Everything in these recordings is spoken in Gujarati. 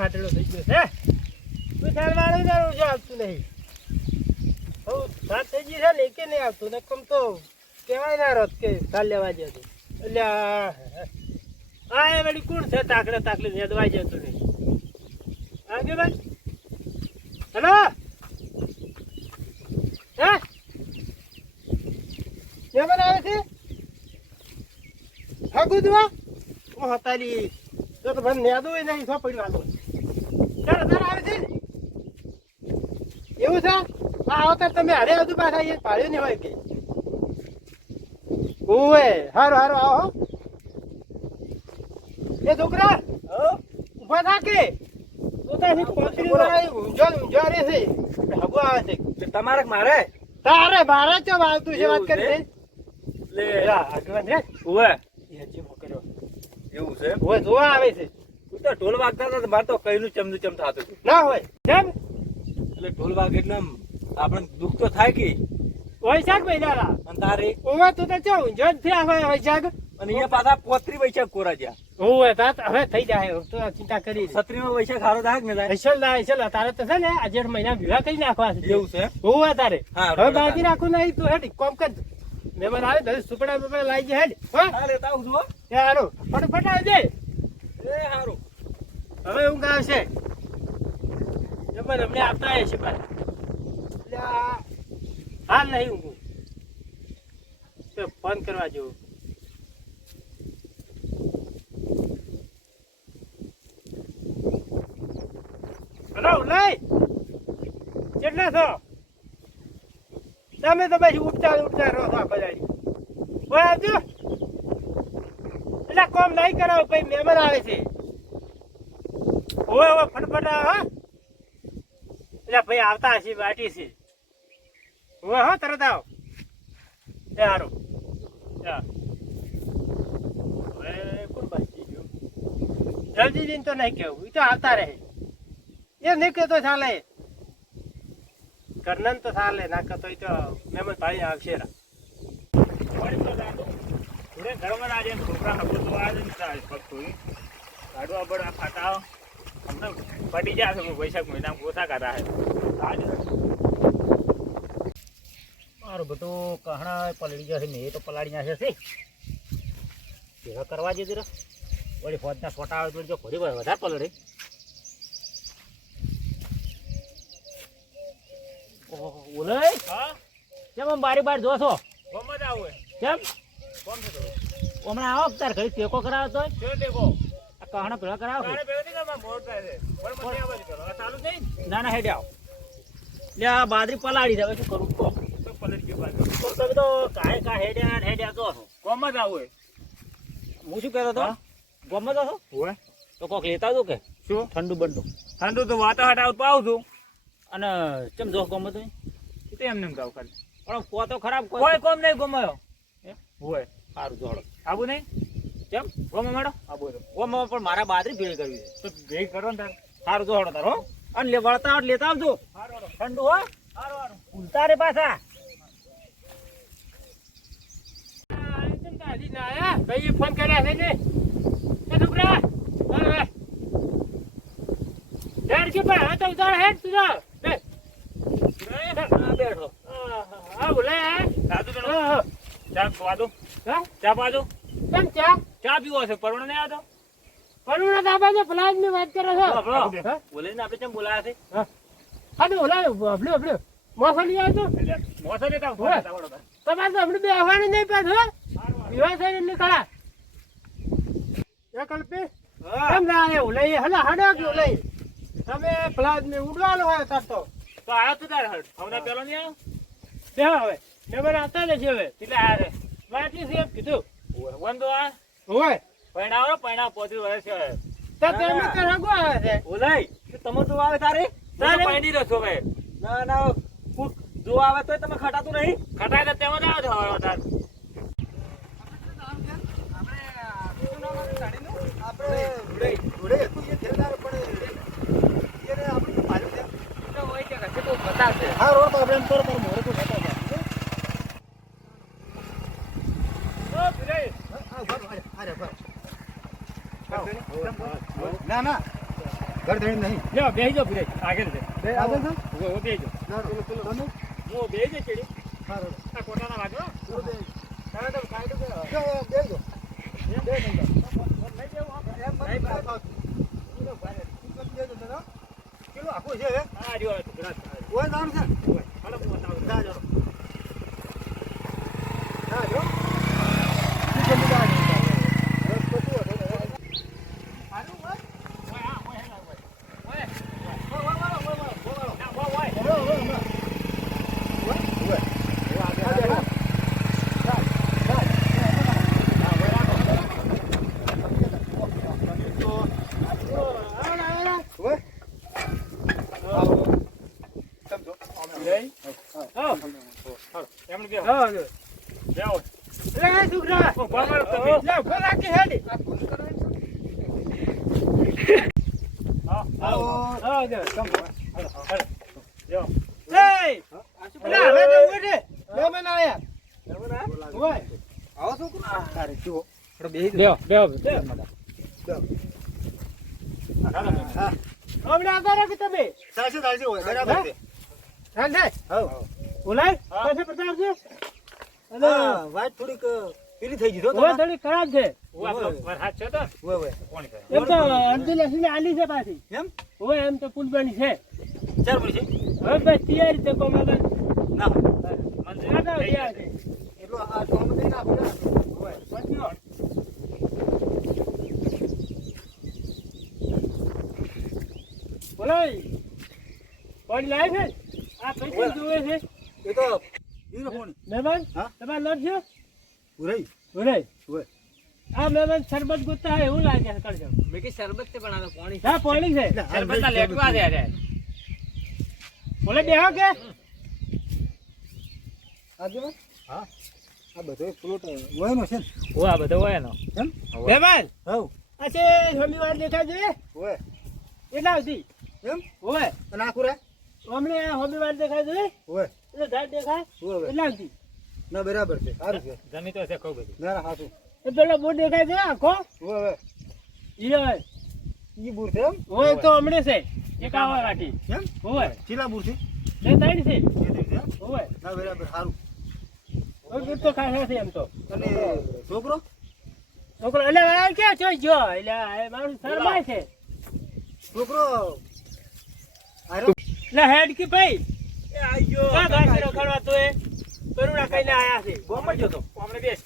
હાટેલો થઈ ગયો છે કોઈ આવતું નહીં. હઉ સાત થઈ ગઈ છે નહીં આવતું. ને કમ તો કહેવાય ના રત કે સાલ લેવા આ આ એ વળી કોણ છે? તાકડે તાકડે નેદવાઈ જતું નહીં. આગે ભાઈ હેલો? હે? કેમ છે? હા ગુદવા ઓ તો તો મને નેદો નહીં સો પડ્યું આલો ચાલો તારે આવે છે. એવું છે? હા આવતા તમે હારે આવતું પાછા અહીંયા પાડ્યું નહીં હોય કે. ઓવે હારું હારું આવો એ છોકરા ઊભા થા કે? તો ત્યાંથી કોથળી વાળા ઊંઝો ઊંઝો રે છે. હગો આવે છે. તમારે મારે? તારે મારે ચો આવતું છે વાત કરી લે આગળ એવું છે? જોવા આવે છે. તું તો ઢોલ વાગતા હતા તો મારે તો કઈનું ચમનું ચમ થતું હતું. ના હોય કેમ? એટલે ઢોલ વાગે એટલે આપણે દુઃખ તો થાય કે. વૈશાખ મહિના અને તારે? ઓવે તું તો ચો ઊંઝો જ થયા હોય વૈશાખ અને અહીંયા પાછા પોત્રી વૈશાખ કોરા જ્યાં ઓવે તાત હવે થઈ જાય તો ચિંતા કરી સત્રીનો વૈશાખ હારો થાય ને થાય? હૈસલ ના હૈસલ તારે તો છે ને આજે મહિના વિવાહ કરી નાખવા છે. એવું છે? હું તારે. હા, હવે. બાકી રાખું નહીં તું હેડ કોમ કર. મહેમાન આવે તો સુપડા બપડા લાવી જાય હા. હા લેતા આવું છું એ હારું ફટાફટ આવજે એ હારું. હવે ઊંઘ આવશે જબર અમને આપતા આવે છે પાછા. એટલે હાલ નહીં ઊંઘું તો ફોન કરવા જેવું. હલો લઈ કેટલા છો? તમે તો પછી ઉઠતા ઉઠતા રહો છો. આખો હોય આવજો. એટલે કોમ નહીં કરાવો પછી મહેમાન આવે છે. હોય ઓય ફટફટ હા. એટલે ભાઈ આવતા હશે બાટી છે હોય, હો, તરત આવો. એ સારું. હવે કોણ બાકી ગયું? જલ્દીથી તો નહીં કેવું એ તો આવતા રહે. એ નહીં કહેતો ચાલે. કરનન તો ચાલે ના કહેતો એ તો મહેમાન ભાઈ આવશે રા થોડે ઘરમાં આજે છોકરા હગો તો આજે પગતું ગાડવા બડા ખાતા હમણાં પડી જાય છે વૈશાખ મહિનામાં ઓછા કાઢા હે આજ મારું બધું કહણા પલળી જશે એ તો પલાળી નાખે છે. કરવા જતી રે વળી ફોજના છોટા આવે તો જો ફરી વધારે પલળે ઓહો, ઓલે હા કેમ બારી બાર જો છો? ગમ જ આવું. કેમ? કોમ છે હમણાં આવો તાર ઘડી ટેકો કરાવો તો કહણા ભેગા કરાવો ના ના હેડે આવો. લે આ બાદરી પલાળી હવે શું કરું? તો તમે તો કાંઈ કાંઈ હેડ્યા હેડ્યા તો કોમ જ આવું હું શું કહેતો હતો? હા? ગમે તો છો? હોય. તો કોક લેતા હતો કે? શું? ઠંડુ બંડુ. ઠંડુ તો વાતા હટાવ પાવ છું. અને કેમ જો ગમે તો એમને એમ ગાવ ખાલી. પણ કો તો ખરાબ કોઈ કોમ નહીં ગમાયો. હોય. સારું જોડો. આબુ નહીં? કેમ? ગોમો મેડો આબુ ઓમાં પણ મારા બાદરી ભેળ કરવી છે. તો ભેગ કરો ને તાર. સારું જોડો તારો અને લે વળતા આવો લેતા આવજો. ઠંડુ હો. ઉલતા રે પાછા. ભાઈ ફોન કર્યા છે ને છોકરા કે ભાઈ હા તો ઉતાર હેડ તું બેઠો. હા બોલે. સાદું જણો. ચા પાદો હા? ચા પાદો કેમ ચા? ચા પીવો છે. પરવણ નહીં આવતો? પરુણા દાબા જે ફલાજની વાત કરો છો? બોલે ને આપણે કેમ બોલાયા છે? હા. તો ઓલા અબલ્યો અબલ્યો મોસો લઈ આવતો? મોસો લેતા આવો, હોય. લેતા આવો, લેતા તમારે તો હમણાં બે આવવાનું નહીં પાછું વિવાહ થઈને નીકળા એ કલ્પી કેમ ના આવ્યો લઈ હલા હડો કે લઈ તમે ફલાજ ને ઉડવાનો હોય તાર તો. તો આવ્યો તું તારે હટ. હમણાં પેલો નહીં આવ્યો બે હવે. મેં આવતા નથી હવે. છે વાટલી છે એમ કીધું. વંદો આ. હોય. પૈણાવો ને પૈણાવો પોત્રી વર્ષ છે તો તમે તો રગો આવે છે. ઓલાય તમે તો આવે તારે? તારે? પૈણી છો ભાઈ ના ના કુક જો આવે તો તમે ખટાતું નહીં. ખટાય તો તેમાં જ આવે છે હવે વધારે. તો હોય છે કે કેટલું બતાવશે. ઓ ભીરે ના ના. ઘર ધણી નહીં. લ્યો બેહી જાઓ ભુરાઈ આગળ છે બે આગળ છે ઊભો ઊભો બેહી જાઓ. ના ચલો ચલો તમે? હું બેહી જાય ચેડી. સારું. આ કોટાના વાગો પેલો બે તારે તો કાઈ તો જો, બે જો બે નહીં આપણે એમ મને ભાઈ ભાવતું. તું બે જો તો કિલો આખું છે હે રહ્યો ગુજરાત ઓય નામ છે? હાલો હું બતાવું. ના જો. હા જો તું જલ્દી જા. હવે તો શું હતું? આનું ભાઈ? ઓય હા ઓય હેલા ઓય ઓય વાહ, વાહ, વાહ, વાહ, વાહ, વાહ, વાહ. ના ઓય ઓય હવે, હવે, હમણાં. ઓય, ઓય. આ બે, આ બે, હા. ચાલ, ચાલ. ના ઓય રાખો ઓય. આવો. સમજો. ભુરાઈ હા એમને બેહો હા બેહો લે છોકરા ઓ કોણ મારો તમે લે ફોન રાખી હેડી હા આવો. હા જો હાલો હાલો બેહો એ ના હવે તો ઊભો બે મહેમાન આયા ઓય આવો છોકરો? તારે જુઓ. બેસી બેહો બેહો જાઓ. હાલો હા. હમણાં આગળ તમે ચાલશે, ઓય. બરાબર છે. રાંધે હઉ. બોલાય? હા. પાસે છે અને વાત થોડીક પેલી થઈ ગઈ તો થોડી ખરાબ છે. આપણો એમ તો અડધી આલી છે પાછી. એમ? એમ તો પુલબાની છે. ચાર મણ છે? હવે બસ તૈયારી છે કોમલાબેન ના. એટલો આ ટોમ દઈ નાખો ને. ઓય. પછીનો. બોલો કોણ લાવે છે? આ પૈસા જોવે છે? એ તો મહેમાન તમારે લોટ છે ઉરાઈ. બોલે આ મહેમાન શરબત ગોતા હોય એવું લાગે છે કરજો. મેં કીધું શરબત છે પણ આ તો પાણી હા પાણી છે. એટલે હાલ લેટવા દે રે બોલે બેહો કે? આ હા. આ બધો પ્લોટ વયનો છે ઓ આ બધો હોય એમ? મહેમાન હઉ. આ છે શનિવાર દેખાય છે. ઓય. એટલા સુધી એમ? હોય અને આ ખુરા? હમણે શનિવાર દેખાય છે. ઓય. એટલે ધાર દેખાય ઓય, ઓય. સુધી ના, બરાબર છે. સારું છે. જમી તો છે ખૂબ બધું ના. એ પેલો બોર્ડ દેખાય છે આખો ઓય, ઓય. ઈ ઈ બૂર છે એમ? હોય તો હમણે છે એકાવા કાઢી એમ? હોય ચીલા બૂર છે? બે ત્રણ છે એ થઈ છે એમ? હોય ના, બરાબર, સારું. હવે તો ખાય છે એમ તો અને છોકરો? છોકરો એટલે આ ક્યાં ચોઈ ગયો એટલે આ મારું શરમાય છે છોકરો? એટલે હેડ કે ભાઈ ક્યાં ઘાસી રખડવા તો એ કરુણા કઈને આયા છે. ગોમડ જતો આપણે બેસ.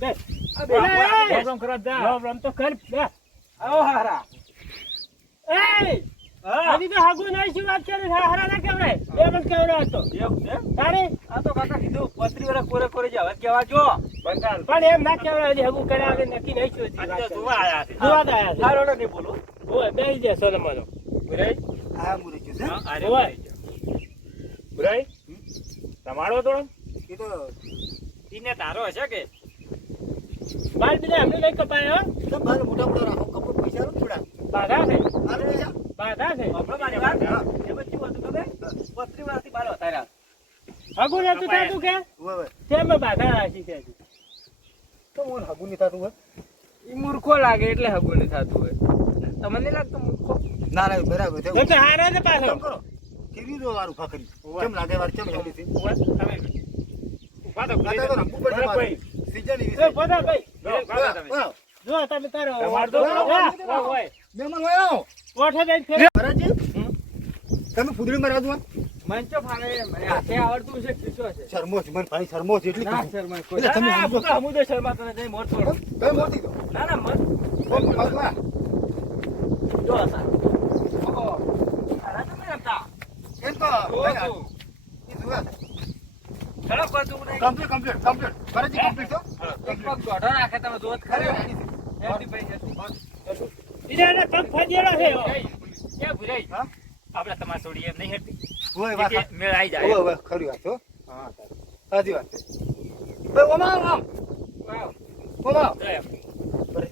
બે. આ કરવા જા. રામ તો કર. બે. આવો હારા. એ! આની તો હાગુ નહીં શું વાત કરે હારા ના કહેવાય. બે પણ કહેવાય હતો એવું છે? તારે? આ તો કાકા કીધું પત્રી વાળા કોરે કોરે જ કેવા જો? પણ એમ ના કહેવાય. હજી હગું નક્કી શું હતી કરે. જોવા આયા છે. જોવા જ આયા છે. બોલો. ઓય બેસી સોલમાનો. બુરાઈ આ મુરે છે, હા? બુરાઈ? તમારો તો? એ તો તીને તારો હશે કે? બાર બીજા અમને નહીં કપાય હો. એકદમ બાર મોટા મોટા રાખો કપૂર પૈસા નો થોડા બાધા છે. આલો પૈસા બાધા છે. હમણાં મારી વાત. એમાં શું હતું ખબર? પત્રી વાળાથી બાર વધાર્યા હગું નતું થતું કે. બાધા રાખી તો મોન હગુ નહીં થતું હોય? એ મૂર્ખો લાગે એટલે હગુ નહીં થતું હોય. તમને નહીં લાગતું મૂર્ખો? ના ના બરાબર છે. હારા પાછો કેવી રો વારું ફાકરી કેમ લાગે વાર કેમ હેલી છે તમે ઊભા તો બધા ભાઈ. જો, તમે. તારો. હોય. આવો. ફેર- ફૂદડી માં મંચો ફાળે મને હાથે આવડતું છે ખીચો છે. શરમો છે મને ભાઈ શરમો છે એટલી ના કીધું. શર્મા કોઈ. એટલે તમે ના, ના, સમજો. તો- હું તો શર્માતો મોર તમે મોતી દો ના ના મત મગવા. જો ઓહો તારા તો નહીં રમતા એમ તો ભાઈ, આ- ઈ જુએ છે. ઝડપ કરતું નહીં complete complete complete Maharajji complete છો એક પગ દોઢો રાખે તમે જોત ખરે અરે, ready છે. એમની ભાઈ બીજા એના પગ ફજેલો છે હો. ક્યાં આપણે તમારે છોડી એમ નહીં હેરતી હોય વાત મેળ આવી જાય. હોય ખરી વાત છો હા સાચી વાત છે. ભાઈ ઓમાં આમ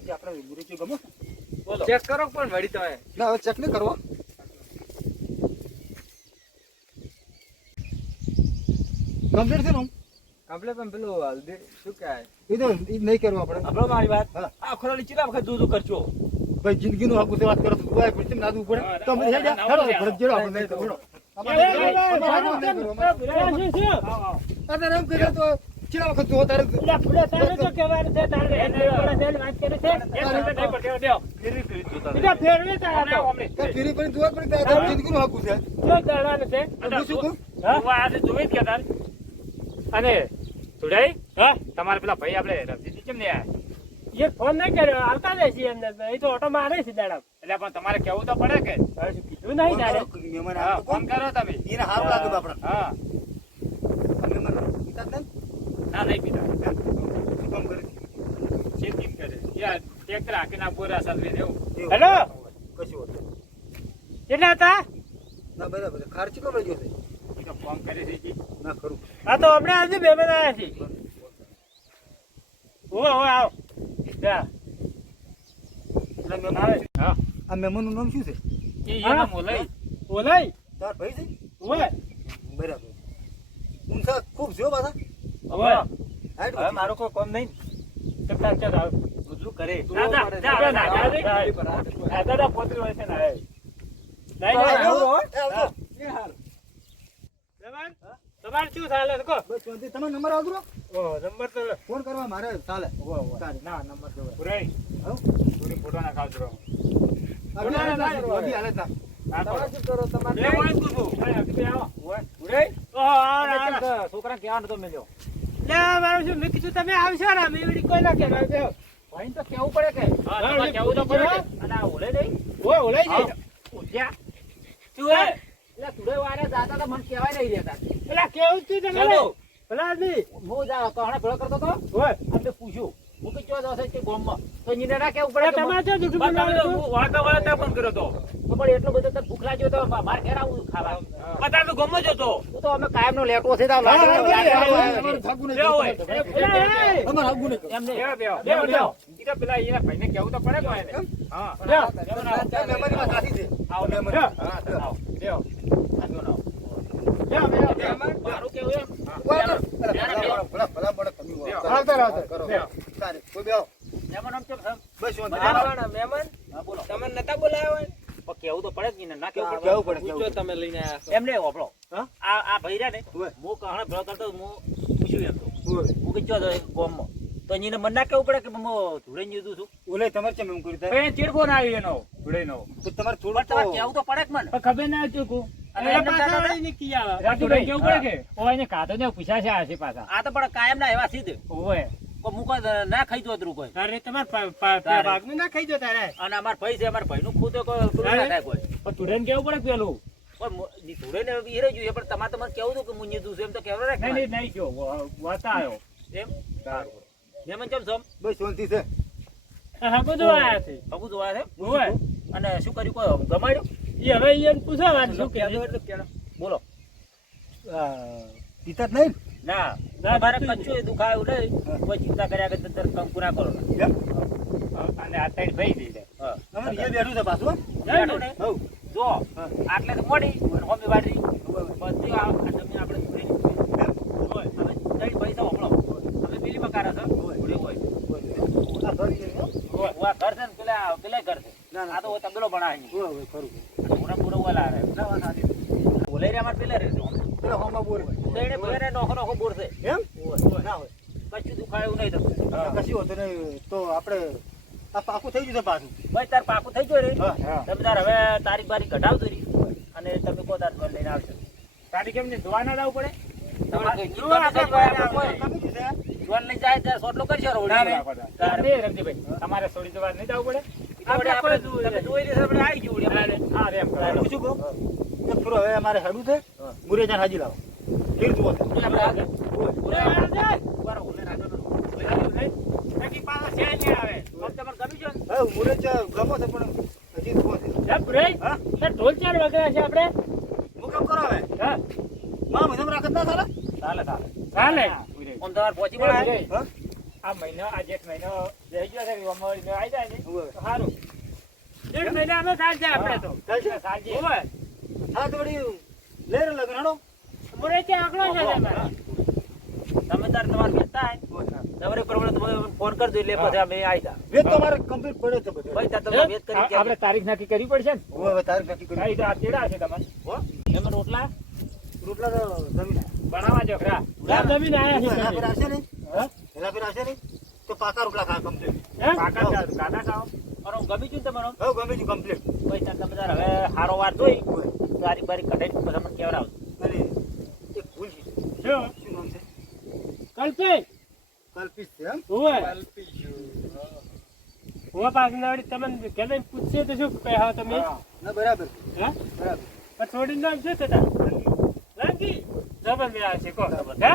આપણે ગમો. ચેક કરો પણ વળી તમે ના હવે ચેક નહીં કરવો. કમ્પ્લીટ છે ને આમ? પણ પેલું હલ્દી શું કહેવાય એ તો નહીં કરવું આપણે આપણો મારી વાત હા. આ ખોરાડી ચીલા વખત દૂધ કરજો ભાઈ જિંદગીનું આખું તે વાત કરો તો ભાઈ પછી ના દૂધ પડે તો અમે હેડ્યા હેડો ભરત જેડો આપણે નહીં તો હેડો. થયું? ચેલા વખત જો તારે તારે કહેવાનું છે, તારે એને ભૂરા થઈને વાત કરે છે. એક મિનિટ નહીં પડે, દેવો. ફેરવી ફેરવી જોતા બીજા ફેરવે તારા તો. અમને, તો જોવા જ પડે કે આ જિંદગીનું આખું છે જો દળવાનું છે. હું શું કહું હા? જોવા જોઈ જ તાર. અને સુડાઈ? હા? તમારે પેલા ભાઈ આપણે રમજીતજી કેમ નહીં? એ ફોન નહીં કર્યો આવતા રહેશે એમને. એ તો ઓટો મારે છે દાડા એટલે પણ તમારે કેવું તો પડે કે? કીધું નહીં તારે ફોન કરો તમે. એને સારું લાગે બાપડા હા? ના નહીં પીતા. કામ કરે? છે કેમ કરે? યાર ટ્રેક્ટર હાંકીને બોરા સાથે રહેવું. હેલો? કશું એટલે કેટલા હતા? ના બરાબર ખર્ચ કમ છે તો ફોન કરી છે જી. ના ખરું હા તો હમણાં આજે મહેમાન આવ્યા છે. ઓવે ઓવે આવો. જા. હા. આ મહેમાનનું નામ શું છે? એ એનો મોલઈ. ઓલાઈ તાર ભાઈ છે? ઓવે બરાબર. ઊંચા ખૂબ છે હો. પાછા હાઈટ હવે મારો કોઈ કોમ નહીં. ચલ ચાલ ચાલ આવ. બધું કરે? ના, ના, જા, જા, જા, જા, જા. આ દાદા પોતરી હોય છે ને હવે. નહીં. નહીં, આવો. એ આવજો. એ હાર. મહેમાન, તમારે? શું ચાલે છે? બસ તમારો નંબર આવજો ઓહો, નંબર તો ફોન કરવા મારે ચાલે. ચાલે. ના નંબર તો પુરાઈ હઉ. પૂરી ફોટો ના ખાવજો અભી હાલે ના, અભી હાલે ના. ના તમારે પડો. શું કરો તમારે? બે માણસ પૂછું. ભાઈ, અભી આવો. પુરાઈ? ઓહો, આવો ને, આવો ને. છોકરા કેવા નતો મેલ્યો મારું શું મેં કીધું તમે આવશો ને? અમે કોઈ ના કહેવાય ભાઈ તો કેવું પડે કે? કેવું તો પડે? અને ઓલે ઓય, શું હે? એટલે વારે જાતા તો મને કહેવાય નહીં રહેતા કેવું જ તમે ચાલો. આદમી. હું જા કહણે ભેળો કરતો તો ઓય, એટલે પૂછ્યું હું કે ચો જશે કે ગામમાં તો એને ના કેવું પડે પેલા કે તમારે મને- શું જૂઠું પણ તમે તો બોલાવો હું વાતો વાતો ફોન કર્યો તો. તો પણ એટલો બધો તને ભૂખ લાગ્યો તો મારે ઘેર આવું ખાવા. તો અમે કાયમ નો લેટો છે તો અમારે નહીં. હોય. પેલા, એ. ઈ તો પેલા ભાઈને કેવું તો પડે ને. હા. છે. આવો, આવો. કેવું? તમે તો પડે જ નહીં ના. કેવું પડે? કેવું પડે, કેવું પડે. એમ નહીં, હોભળો. આ આ ભાઈ રહ્યા ને. હું કહણે ભેળો કરતો હું પૂછ્યું એમ હું કે ચો જાય ગામમાં. તો એને મને ના કેવું પડે કે હું ધૂળે જીધું છું ઓલે તમારે કેમ એમ કર્યું તા? ચીડકો ના આવી એનો. ભૂલાઈનો. તો તમારે પણ થોડું તમારે તો- કેવું તો પડે મને ખબર ના ચૂકું. અને એના એમને પાછળ જાણો ને? વળી નીકળી આવે. રાજુભાઈ કેવું પડે કે? ઓ, એને કાઢો ને પૂછ્યા છે આ છે પાછા. આ તો પણ કાયમ ના એવા સીધ ઓવે. કોઈ ના ખાઈ જોતરું કોઈ તારે તમારે પા- પા- તારે. ભાગનું ના ખાઈ જો તારે અને અમાર ભાઈ છે અમાર ભાઈનું ખુદ કોઈ પેલું ના પણ કેવું પણ ધૂળે ને હીરે જોઈએ પણ તમારે તમારે કેવું હતું કે હું નીધું છું એમ તો રાખ નહીં નહીં નહીં જો આવ્યો એમ મહેમાન કેમ છો? બસ શાંતિ છે. હા બધું આયા છે. હગુ જો આયા છે? ઓય. અને શું કર્યું કોઈ ગમાડ્યું ઈ હવે ઈ એને પૂછો વાત શું છે. બોલો. પિતા જ નહીં? ના. ના, બીજું કચ્છું એ દુખાયું નહીં. કોઈ ચિંતા કર્યા કે તરત કંકુ ના કરો? અને આ સાઈડ ભાઈ દીધે. હા. તમે એ બેઠું છે પાછું હો. બેઠું ને? જો આટલે તો મોડી. હોમી વાડી બધી આ આ જમીન આપણે હોય અમે પૈસા અમે પેલી મકારા છે? ધૂળી હોય. આ ઘર છે, હો. ઘર છે ને પેલા પેલા ઘર છે. આ તો તબેલો બનાવે ઓય, ઓય, ખરું. પૂરા પૂરો ઓલા રહે ના, વાત સાચી. બોલે રે અમાર પેલા રહે પેલો હોમાં બોર. તો એને ભેરે નોખો નોખો બોર છે. એમ? ના હોય. કશું દુખાય એવું નહીં તમને. કશું હોતું નહીં. તો આપણે આ પાકું થઈ ગયું છે પાછું. ભાઈ તાર પાકું થઈ ગયું રે. તમે તાર હવે તારીખ બારીખ ઘટાવજો રી. અને તમે કો તાર ઘર લઈને આવશો તારી એમને ને ધોવા ના લાવવું પડે? તમારે કઈ જો આપણે જીવવાનું થઈ જાય, કોઈ? આપણે કોઈ કમી છે? જીવન લઈ જાય ત્યારે સોટલો કરશો રો ના, તારે ના, તારે નહીં, રમજીભાઈ. તમારે થોડી જવા નહીં જવું પડે. હવે અમારે હેડું છે. મુરેજાન હાજી લાવો. ફીર જુઓ. ગમો છે પણ હજી ઢોલ ચાર વગેરે છે હા મારા મહિનામાં રાખત ના ચાલે? ચાલે ચાલે. ચાલે. આમ પહોંચી પણ આ મહિનો આ જેઠ મહિનો રહી ગયો છે મહિનો આવી જાય ને સારું એક મહિનામાં ચાલશે આપણે તો. ચાલશે? સાંજે? ઓય, હા તો વળી લઈ રહ્યો મોરે છે આંકડો છે તમે તાર તમારે વેચતા તમારે પ્રમાણે તમે ફોન કરજો એટલે પછી અમે આવી જા. વેત તો મારે complete પડ્યો છે બધો. ભાઈ તમે વેચ કરી આપણે તારીખ નક્કી કરવી પડશે ને? હવે તારીખ નક્કી કરી. હા, આ તેડા છે તમારે. હો? એમાં રોટલા? રોટલા તો જમીન આયા. છે. આવશે ને? હા? એના પર આવશે ને? તો પાકા રોટલા ખા complete. હે? કાકા ખાઓ. મારો ગમી ગયું તમારો? હવે ગમે તે કમ્પ્લીટ ભાઈ તમે તાર હવે હારો વાર જોઈ તારી બારી કઢાઈ પછી અમને કેવડાવજો અને એક ભૂલ છે. શું શું નામ છે? કલ્પે કલ્પિત છે, એમ? ઓય ઓવા પાછળ વળી તમને કેને પૂછશે તો શું કહેવા તમે? ના, બરાબર. હા? બરાબર. પણ છોડીને નામ શું થતા જબર મેળા છે કો હે?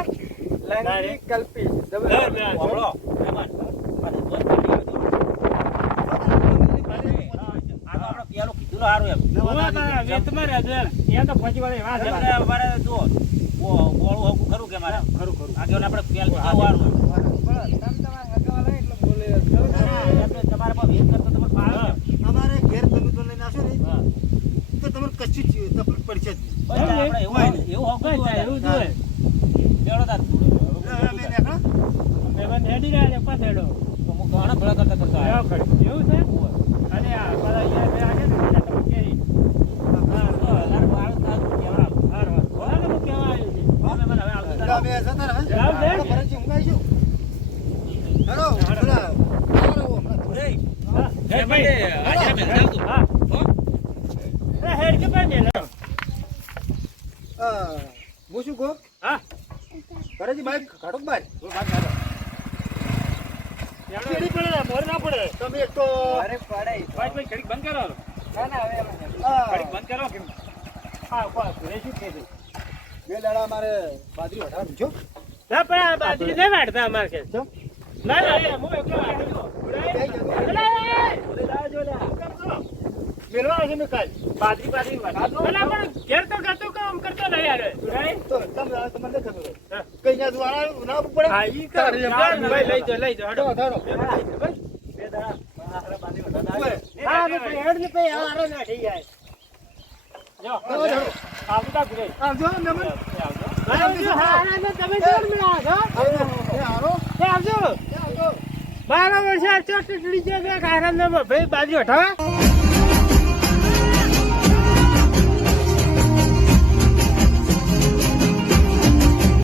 કલ્પી જબર મેળા છે વાપરો મહેમાન પાછી દોસ્ત કરી આવજો. આ તો આપણે પેલું કીધું હારું એમ વેતમાં રહેજો. એમ તો પહોંચી વળે વાત અમારે જો ગોળું હગું ખરું કે મારે ખરું ખરું. આજે આપણે પેલ તમારે પણ કરતા તમારે અમારે ઘેર તમે તો લઈને આવશો ને? તો તમારે કશી જ તકલીફ પડશે જ આપણે એવું હોય ને, હેડી રહ્યા છે પાછેડો તો હું ઘણા ભેળા કરતા કરતા એવું છે? અને આ બધા અહીંયા બે આગળ ને બીજા તમે કહે હા, તો લાડુ આવે તો સારું કેવડાવો. હાર હાર બોલા ને હું કહેવા આવ્યો છું અમે મને હવે આવતું એટલે તાર. અમે જતા રહે. જાવ દે. આપણે ફરજથી ઊંઘાઈશું. હેલો, પેલા, આવો હમણાં થોડી. એય, હા જય ભાઈ, આજે મેં જાવતું. હા હો? એ હેડ કે પાને લે હા, હું શું કહું? હા ફરજથી બાઈક કાઢો કે બાઈક? કેડી પડે મોર ના પડે. તમે એક તો ભાઈ ભાઈ ઘડીક બંધ કરો. હા, ઘડીક બંધ કરો કે હા બસ હવે શું છે? બે દાડા મારે બાજરી વઢાવવાનું છે. ના પણ બાજરી નહીં અમારે કે ના ના હું એકલો છું. મેળવા કાલ? બાજરી બાજરી. પણ ઘેર તો કરતો બાર વર્ષે ચોટલી ચોટ ચડી જાય કે હારા ભાઈ બાજરી હટાવે